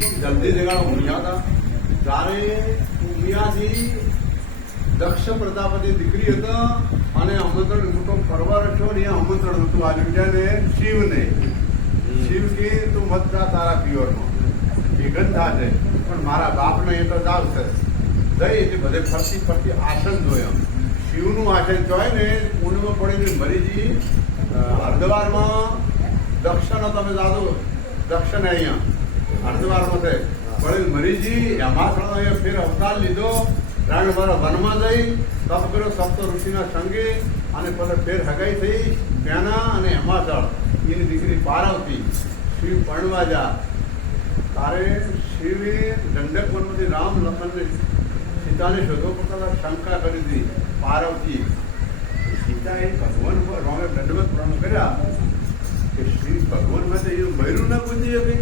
જલ્દી જગાડો ઊંઘ્યા હતા ત્યારે ઊંઘ્યાથી દક્ષ પ્રજાપતિ દીકરી હતા અને આમંત્રણ મોટો ફરવા રખ્યો ને આમંત્રણ હતું આવ્યું છે ને શિવને. શિવ કે તું મત જા તારા પિયરમાં વિઘન થશે પણ મારા બાપને એ તો જાવશે જઈ એટલે બધે ફરતી ફરતી આસન જોયા. શિવનું આસન જોય ને ઊંડમાં પડીને મરીજી હરદ્વારમાં દક્ષનો તમે જાદો દક્ષને અહીંયા હરદ્વારમાં છે પડેલ મરીજી હેમાસણ અહીંયા ફેર અવતાર લીધો. રણભર વનમાં જઈ તપ કર્યો સપ્ત ઋષિના સંગે અને પછી ફેર હગાઈ થઈ ત્યાંના અને હેમાસળ એની દીકરી પાર્વતી. શિવ પરણવા જા તારે શિવે દંડક વનમાંથી રામ લખનને સીતાને શોધો કરતા શંકા કરી હતી. પાર્વતી સીતાએ ભગવાન પર રામે દંડવત પ્રણામ કર્યા કે શ્રી ભગવાનમાં તો એનું ભૈરું ના પૂછી શકે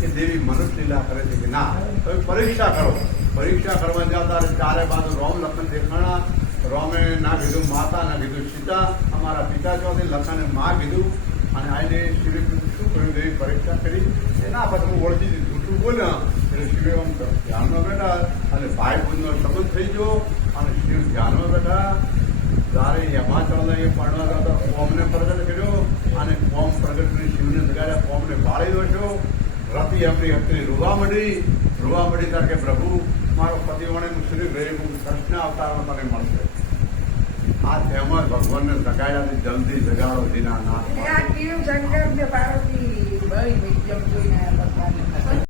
કે દેવી મનુષ્ય લીલા કરે છે કે ના. તમે પરીક્ષા કરો. પરીક્ષા કરવા જતા ચારે બાજુ રામ લખન દેખાણા. રામે ના કીધું માતા ના કીધું સીતા અમારા પિતા ચોથી લખને માં કીધું અને આઈને શિવે શું કર્યું દેવી પરીક્ષા કરી એના પછી હું ઓળખી દીધું જૂઠું બોલ્યા એટલે શિવે આમ ધ્યાનમાં બેઠા અને ભાઈ બહેનનો સંબંધ થઈ ગયો અને શિવ ધ્યાનમાં બેઠા. ત્યારે હિમાચલને એ પડવા જતા કોમને પ્રગટ કર્યો અને કોમ પ્રગટ કરી શિવને જગાડ્યા. કોમને બાળી દોડ્યો. રતિ એમની હતી રોવા મળી ત્યારે કે પ્રભુ મારો પતિ વણે શ્રી રહેવું કૃષ્ણ અવતારમાં તને મળશે. આ તેમજ ભગવાનને જગાડ્યાથી જલ્દી જગાડો દીના નાથ.